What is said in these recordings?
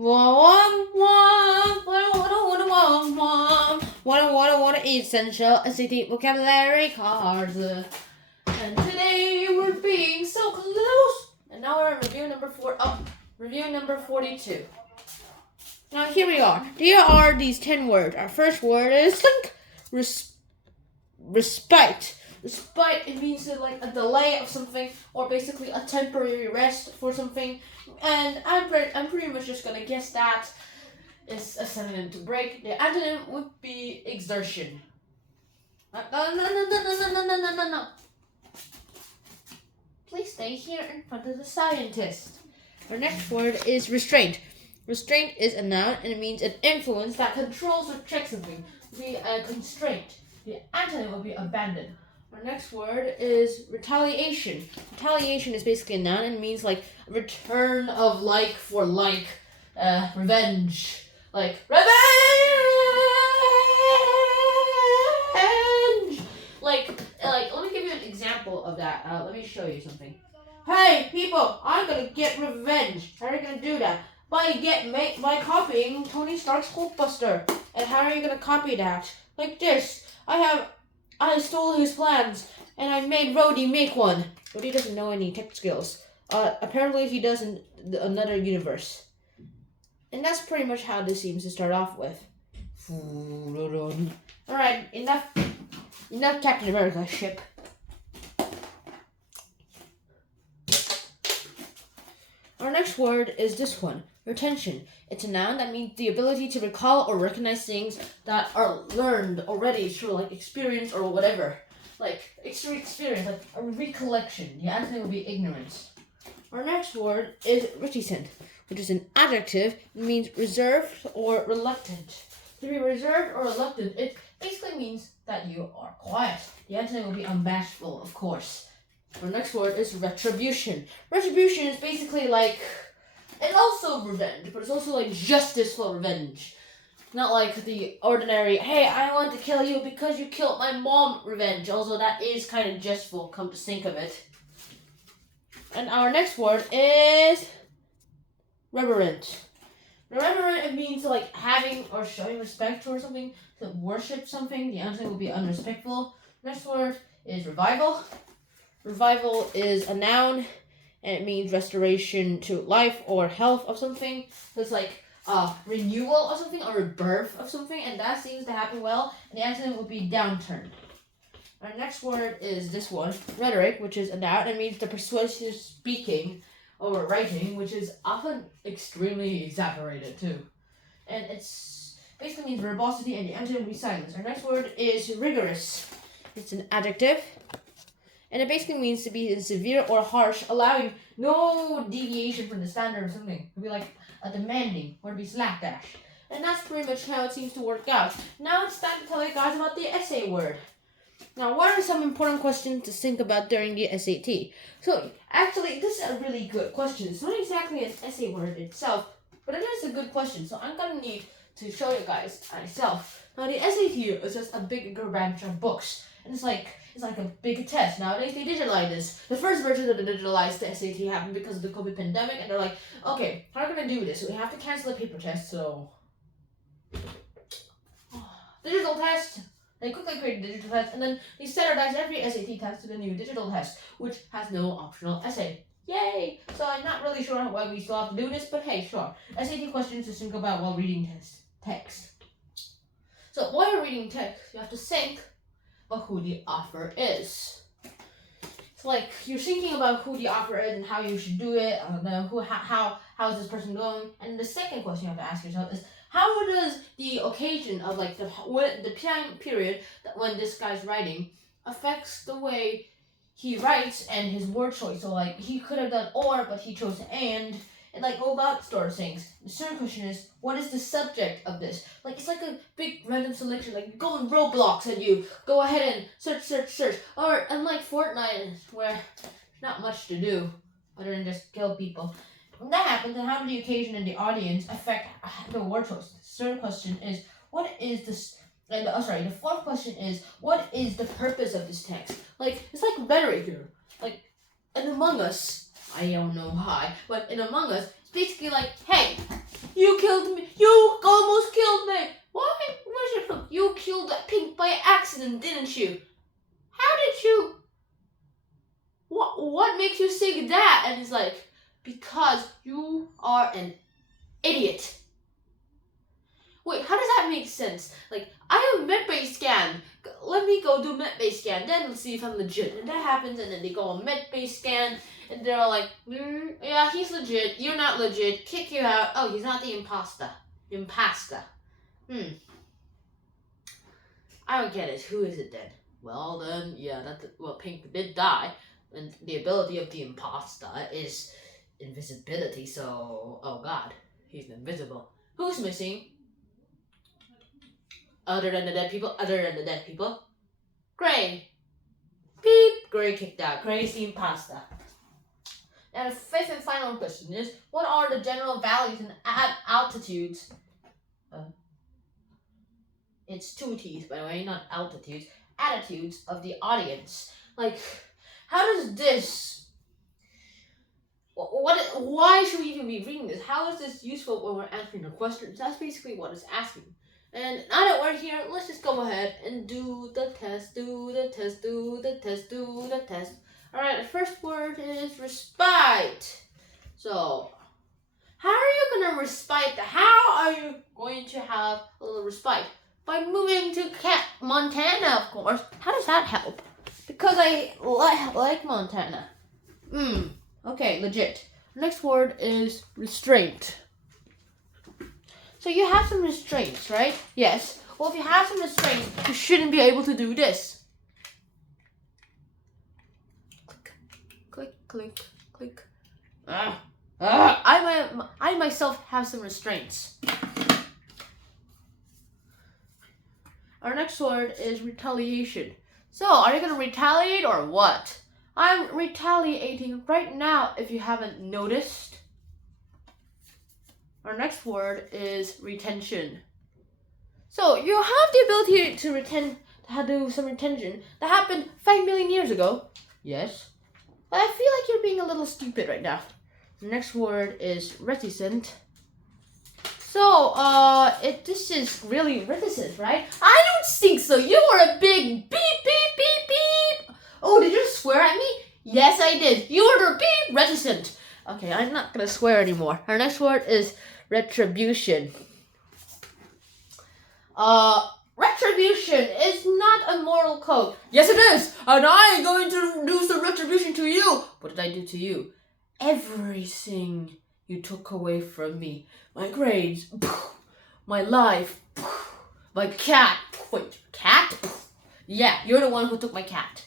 What essential SAT vocabulary cards. And today we're being so close. And now we're on review number 42. Now here we are. Here are these 10 words. Our first word is respite. Respite, it means like a delay of something, or basically a temporary rest for something. And I'm pretty much just gonna guess that is a synonym to break. The antonym would be exertion. No. Please stay here in front of the scientist. Our next word is restraint. Restraint is a noun and it means an influence that controls or checks something. It would be a constraint. The antonym would be abandon. Our next word is retaliation. Retaliation is basically a noun and means like return of like for like, revenge. Like revenge. Like let me give you an example of that. Let me show you something. Hey people, I'm gonna get revenge. How are you gonna do that? By copying Tony Stark's Hulkbuster. And how are you gonna copy that? Like this. I stole his plans, and I made Rhodey make one. Rhodey doesn't know any tech skills. Apparently he does in another universe. And that's pretty much how this seems to start off with. Alright, enough Captain America ship. Our next word is this one, retention. It's a noun that means the ability to recall or recognize things that are learned already through like experience or whatever. Like experience, like a recollection. The antonym would be ignorance. Our next word is reticent, which is an adjective. It means reserved or reluctant. To be reserved or reluctant, it basically means that you are quiet. The antonym will be unbashful, of course. Our next word is retribution. Retribution is basically like, it's also revenge, but it's also like justice for revenge. Not like the ordinary, hey, I want to kill you because you killed my mom revenge. Also, that is kind of jestful, come to think of it. And our next word is reverent. Reverent, it means like having or showing respect for something, to worship something. The antonym will be unrespectful. Next word is revival. Revival is a noun, and it means restoration to life or health of something. So it's like renewal of something or rebirth of something, and that seems to happen well. And the antonym would be downturn. Our next word is this one, rhetoric, which is a noun. It means the persuasive speaking or writing, which is often extremely exaggerated too. And it's basically means verbosity, and the antonym would be silence. Our next word is rigorous. It's an adjective. And it basically means to be severe or harsh, allowing no deviation from the standard or something. It would be like a demanding, or it'd be slapdash. And that's pretty much how it seems to work out. Now it's time to tell you guys about the essay word. Now, what are some important questions to think about during the SAT? So, actually, this is a really good question. It's not exactly an essay word itself, but it is a good question. So I'm going to need to show you guys myself. Now, the SAT is just a bigger branch of books. And it's like a big test. Nowadays, they digitalize this. The first version of the digitalized SAT happened because of the COVID pandemic, and they're like, okay, how are we going to do this? So we have to cancel the paper test, so... digital test! They quickly created a digital test, and then they standardized every SAT test to the new digital test, which has no optional essay. Yay! So I'm not really sure why we still have to do this, but hey, sure. SAT questions to think about while reading text. So while you're reading text, you have to think about who the author is. It's like you're thinking about who the author is and how you should do it. I don't know how is this person going. And the second question you have to ask yourself is, how does the occasion of like the time period that when this guy's writing affects the way he writes and his word choice? So like he could have done or, but he chose and like all that sort of things. The third question is, what is the subject of this? Like it's like a big random selection. Like go on Roblox and you go ahead and search. Or unlike Fortnite where there's not much to do other than just kill people. When that happens, then how do the occasion and the audience affect the word choice? The third question is, what is this? And the fourth question is, what is the purpose of this text? Like it's like rhetoric here. Like in Among Us, I don't know why, but in Among Us, it's basically like, hey, you accident, didn't you? How did you? What makes you think that? And he's like, because you are an idiot. Wait, how does that make sense? Like, I have med-based scan. Let me go do med-based scan. Then let's see if I'm legit. And that happens, and then they go on med-based scan, and they're all like, yeah, he's legit. You're not legit. Kick you out. Oh, he's not the imposter. I don't get it. Who is it then? Well, then, yeah, Pink did die, and the ability of the imposter is invisibility. So, oh God, he's invisible. Who's missing? Other than the dead people? Gray. Beep. Gray kicked out. Gray's the imposter. And the fifth and final question is, what are the general values and altitudes? It's two T's, by the way, not altitudes. Attitudes of the audience. Like, how does this... Why should we even be reading this? How is this useful when we're answering the questions? That's basically what it's asking. And now that we're here, let's just go ahead and do the test. Alright, the first word is respite. So, how are you going to respite? How are you going to have a little respite? By moving to Montana, of course. How does that help? Because I like Montana. Okay, legit. Next word is restraint. So you have some restraints, right? Yes. Well, if you have some restraints, you shouldn't be able to do this. Click. I myself have some restraints. Our next word is retaliation. So, are you going to retaliate or what? I'm retaliating right now if you haven't noticed. Our next word is retention. So, you have the ability to do some retention that happened 5 million years ago. Yes. But I feel like you're being a little stupid right now. The next word is reticent. So, this is really reticent, right? I don't think so. You are a big beep. Oh, did you swear at me? Yes, I did. You are a beep reticent. Okay, I'm not gonna swear anymore. Our next word is retribution. Retribution is not a moral code. Yes, it is. And I am going to do some retribution to you. What did I do to you? Everything you took away from me. My grades, my life, my cat. Wait, cat? Yeah, you're the one who took my cat.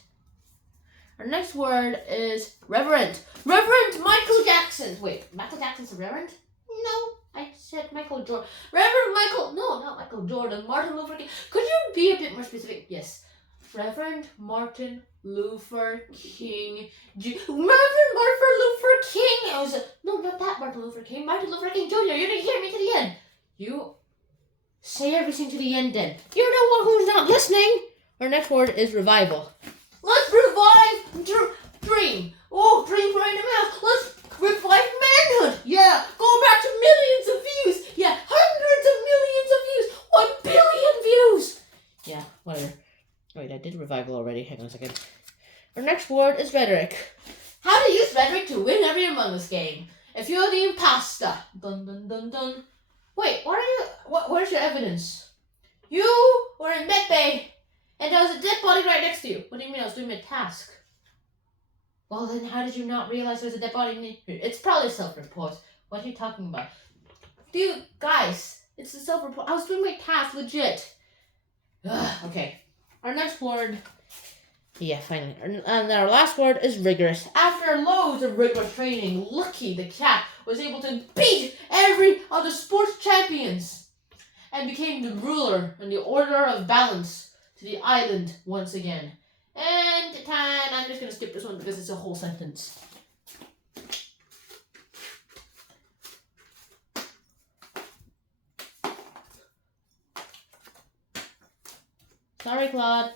Our next word is reverend. Reverend Michael Jackson. Wait, Michael Jackson's a reverend? No, I said Michael Jordan. Reverend Michael, no, not Michael Jordan. Martin Luther King. Could you be a bit more specific? Yes. Reverend Martin Luther King. Reverend Martin Luther King. It was no, not that Martin Luther King. Martin Luther King Jr. You didn't hear me to the end. You say everything to the end then. You're the one who's not listening. Our next word is revival. Let's revive Dream. Oh, Dream right in the mouth. Let's revive manhood. Yeah, go back to millions of views. Yeah, hundreds of millions of views. 1 billion views. Yeah, whatever. Wait, I did revival already. Hang on a second. Our next word is rhetoric. How to use rhetoric to win every Among Us game. If you're the imposter. Dun dun dun dun. Wait, where's your evidence? You were in medbay, and there was a dead body right next to you. What do you mean I was doing my task? Well, then how did you not realize there was a dead body near you? It's probably self-report. What are you talking about? Dude, guys, it's a self-report. I was doing my task, legit. Okay. Our next word, yeah, finally. And our last word is rigorous. After loads of rigorous training, Lucky the cat was able to beat every other sports champions and became the ruler and the order of balance to the island once again. And I'm just going to skip this one because it's a whole sentence. Sorry, Claude.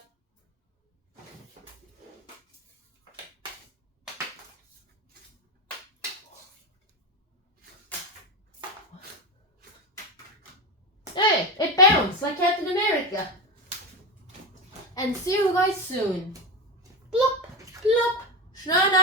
Hey, it bounced like Captain America. and see you guys soon. Plop, plop, schnana.